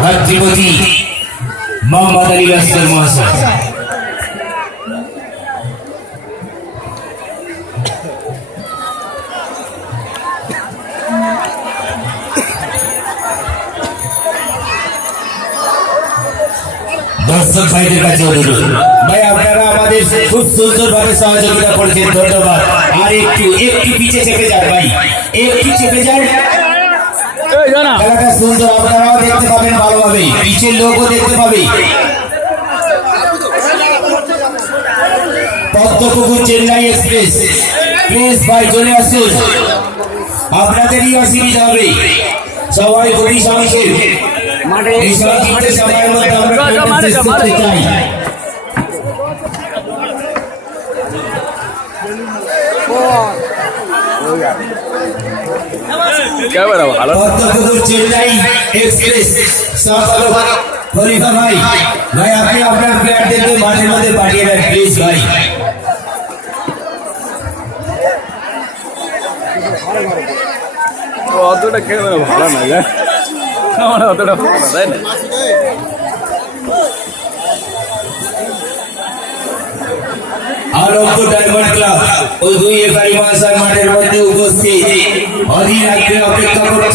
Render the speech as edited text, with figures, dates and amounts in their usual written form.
ভাতৃপতি মোহাম্মদ আলী লস্কর মহাশয়। দর্শক ভাইদের কাছে অনুরোধ, ভাই আপনারা আমাদের খুব সুন্দর ভাবে সহযোগিতা করেছেন, ধন্যবাদ। আর একটু পিছিয়ে চেপে যান ভাই, একটু চেপে যান। খেলাটা সুন্দর, আপনারাও দেখতে পাবেন ভালোভাবে, পিছের লোকও দেখতে পাবে। পদ্মপুকুর চেন্নাই এক্সপ্রেস প্লিজ ভাই চলে আসুন, আপনাদেরই অসুবিধা হবে। সবাই গতি সংক্ষেপ, এই সংক্ষিপ্ত সময়ের মধ্যে আমরা শেষ করতে চাই। পদ্মপুকুর চেন্নাই এক্সপ্রেস সহচালক খলিফা ভাই, ভাই আপনি আপনার প্লেয়ারদেরকে মাঠের মধ্যে পাঠিয়ে দেন প্লিজ ভাই। অতটা খেলে ভালো না, আমার অতটা ভালো না, তাই না? আরম্ভ ডায়মন্ড ক্লাব ও দুই একাই মাসার মাঠের মধ্যে উপস্থিত অধীর অপেক্ষা করছে।